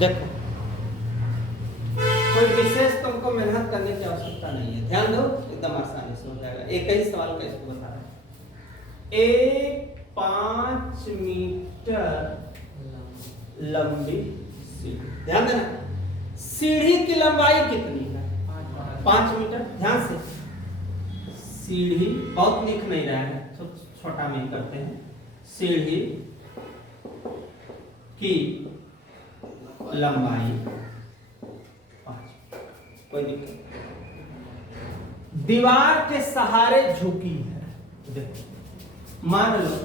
देखो कोई विशेष तुमको मेहनत करने की आवश्यकता नहीं है, ध्यान दो, एकदम आसानी से हो जाएगा। एक ही सवाल का इसको बता रहे हैं। एक 5 मीटर लंबी सीढ़ी, ध्यान देना, सीढ़ी की लंबाई कितनी है? 5 मीटर। ध्यान से, सीढ़ी बहुत लिख नहीं रहा है, छोटा में करते हैं। सीढ़ी की लंबाई 5, कोई दिक्कत। दीवार के सहारे झुकी है, देखो मान लो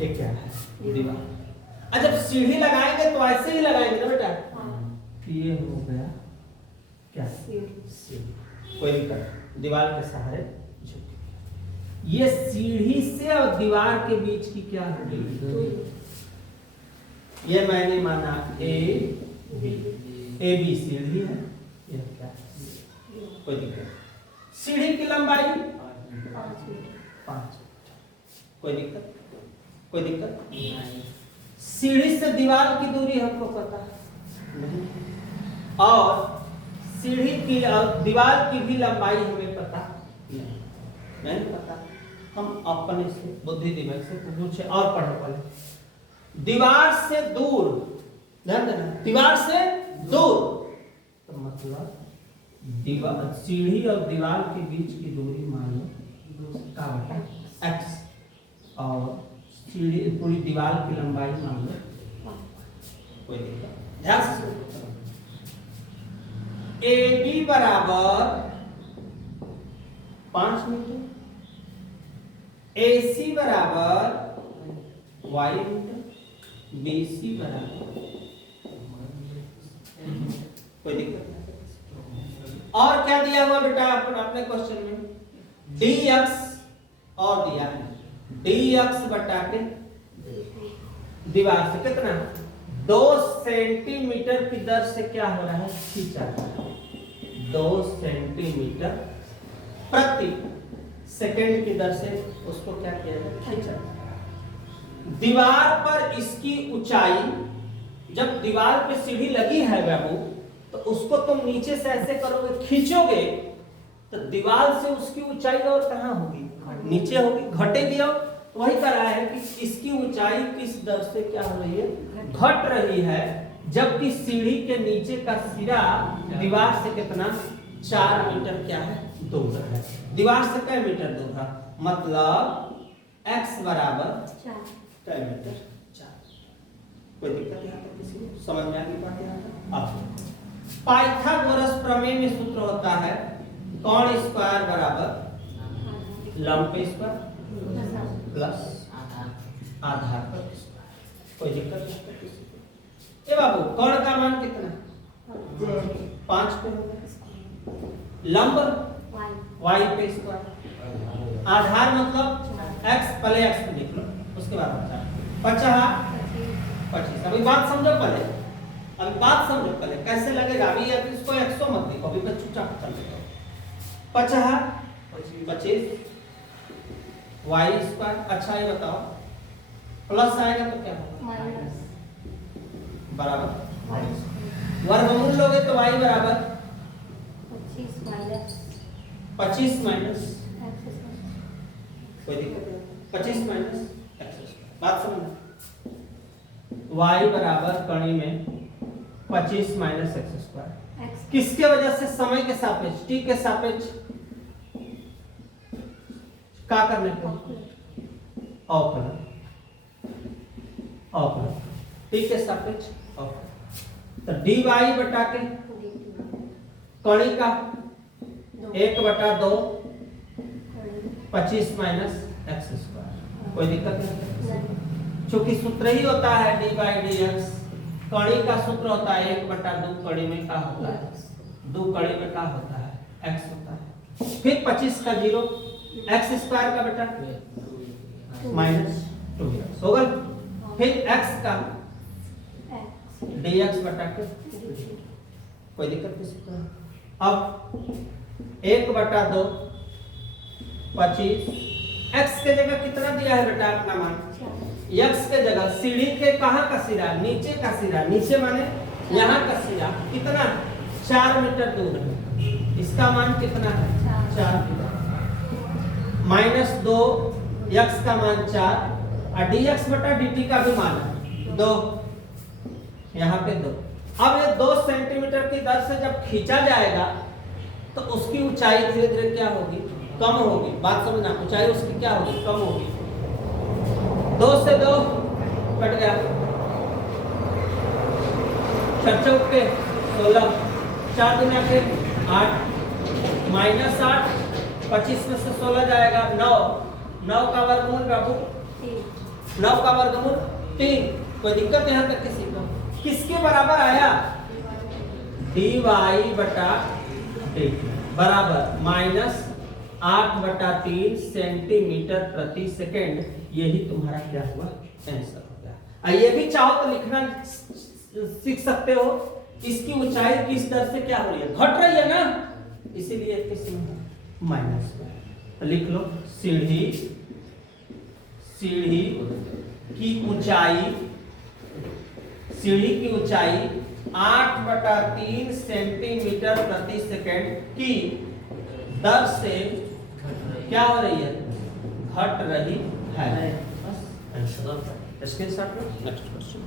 ये क्या है? दीवार। जब सीढ़ी लगाएंगे तो ऐसे ही लगाएंगे ना बेटा? ये हो गया क्या? सीढ़ी। कोई दिक्कत, दीवार के सहारे झुकी। ये सीढ़ी से और दीवार के बीच की क्या हो गई? ये मैंने माना ए बी सीढ़ी है, ये क्या? कोई दिक्कत। सीढ़ी की लंबाई 5, कोई दिक्कत? कोई दिक्कत नहीं। सीढ़ी से दीवार की दूरी हमको पता नहीं, और सीढ़ी की और दीवार की भी लंबाई हमें पता नहीं पता। हम अपने से बुद्धि दिमाग से पूछे और पढ़ो पहले। दीवार से दूर, ध्यान देना, दीवार से दूर तो मतलब दीवार, सीढ़ी और दीवार के बीच की दूरी मान लो क्या होता है? x, और सीढ़ी पूरी दीवार की लंबाई मान लो। कोई दिक्कत? ध्यान से, ए बी बराबर 5 मीटर, ए सी बराबर वाई मीटर, बी सी बराबर, कोई दिक्कत? और क्या दिया हुआ बेटा अपने क्वेश्चन में? dx और दिया है dx बटा के दीवार से कितना? 2 सेंटीमीटर की दर से क्या हो रहा है? खींचा जा रहा है। 2 सेंटीमीटर प्रति सेकंड की दर से उसको क्या किया जाए? खींचा जाए। दीवार पर इसकी ऊंचाई, जब दीवार पे सीढ़ी लगी है बाबू, तो उसको तुम नीचे से ऐसे करोगे, खींचोगे, तो दीवार से उसकी ऊंचाई और कहां होगी? नीचे होगी, घटेगी। और वही कह रहा है कि इसकी ऊंचाई किस दर से क्या हो रही है? घट रही है, जबकि सीढ़ी के नीचे का सिरा दीवार से कितना? 4 मीटर क्या है? दूर है। दीवार से कै मीटर दूर है? मतलब x बराबर 4 मीटर 4। कोई दिक्कत यहाँ तक किसी को समझ में आ गई बात? यहाँ तक आप पाइथागोरस प्रमेय में सूत्र होता है कौन स्क्वायर बराबर लंब स्क्वायर प्लस आधार पर स्क्वायर। कोई दिक्कत नहीं। ये बाबू कौन का मान कितना? 5 पे होगा, लंब y पे स्क्वायर, आधार मतलब x, पहले x पे लिख लो, उसके बाद 50 अभी बात समझो पहले, अभी बात समझो पहले कैसे लगेगा। अभी इसको 100 मत लिखो, अभी मैं चुपचाप कर लेता हूं। 25 y स्क्वायर। अच्छा ये बताओ प्लस आएगा तो क्या होगा? बराबर वर्गमूल लोगे तो y बराबर 25 माइनस, कोई दिक्कत नहीं, 25 माइनस x। बात समझना, y बराबर कणी में 25 माइनस एक्स स्क्वायर। किसके वजह से? समय के सापेक्ष, t के सापेक्ष क्या करने को? अवकलन, अवकलन, t के सापेक्ष अवकलन। तो dy बटा के कणी का 1/2 25 माइनस एक्स स्क्वायर। कोई दिक्कत नहीं, चूंकि सूत्र ही होता है d/dx। कणी का सूत्र होता है 1/2, कणी में क्या होता है? 2 कणी में क्या होता है? x होता है। फिर 25 का 0, एक्स स्क्वायर का बेटा माइनस 2x होगा। फिर x का dx बटा के, कोई दिक्कत नहीं। अब 1/2 25, x के जगह कितना दिया है बेटा अपना मान? x के जगह सीढ़ी के कहाँ का सिरा, नीचे का सिरा, नीचे माने यहाँ का सिरा कितना 4 मीटर दूर है, इसका मान कितना है 4 मीटर, -2 x का मान 4 और dx बटा dt का भी मान है 2, यहाँ पे 2। अब ये 2 सेंटीमीटर की दर से जब खींचा जाएगा तो उसकी ऊंचाई धीरे धीरे क्या होगी, कम होगी। बात समझना, ऊंचाई उसकी क्या होगी, कम होगी। 2 से 2 कट गया, 4 चौके 16, 4 गुना के 8, -8, 25 में से 16 जाएगा 9, 9 का वर्गमूल बाबू 9 का वर्गमूल 3। कोई दिक्कत यहाँ तक किसी को? किसके बराबर आया, dy बटा dt बराबर -8/3 सेंटीमीटर प्रति सेकेंड। यही तुम्हारा क्या हुआ, आंसर हो गया। ये भी चाहो तो लिखना सीख सकते हो, इसकी ऊंचाई किस दर से क्या हो रही है, घट रही है ना, इसीलिए किसमें माइनस में। तो लिख लो सीढ़ी की ऊंचाई, सीढ़ी की ऊंचाई 8/3 सेंटीमीटर प्रति सेकेंड की दर से क्या हो रही है, घट रही है। बस स्क्रीनशॉट लो। नेक्स्ट क्वेश्चन,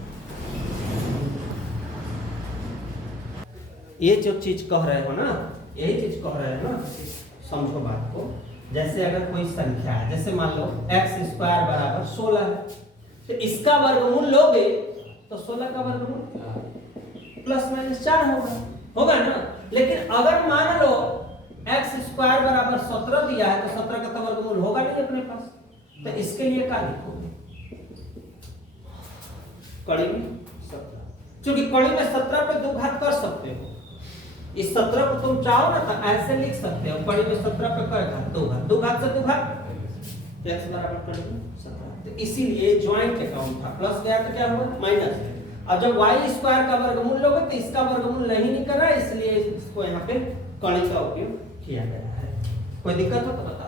ये जो चीज कह रहे हो ना, यही चीज कह रहे हो ना, समझो बात को। जैसे अगर कोई संख्या है, जैसे मान लो x² बराबर 16 है, तो इसका वर्गमूल लोगे तो 16 का वर्गमूल ±4 होगा ना। लेकिन अगर मान लो x² बराबर 17 दिया है तो 17 का तो वर्गमूल होगा नहीं अपने पास, तो इसके लिए क्या लिखोगे, कड़ी में 17, क्योंकि कड़ी में 17 पे 2 घात कर सकते हो। इस 17 को तुम चाहो ना तो ऐसे लिख सकते हो, कड़ी में 17 पे कर घात 2 घात, 2 घात से 2 घात, x बराबर कड़ी में 17। तो इसीलिए ज्वाइंट अकाउंट था, प्लस गया तो क्या हुआ माइनस। अब जब y² का वर्गमूल लोगे तो इसका वर्गमूल नहीं निकल रहा है, इसलिए इसको यहाँ पे कड़ी का उपयोग किया गया है। कोई दिक्कत हो तो बता।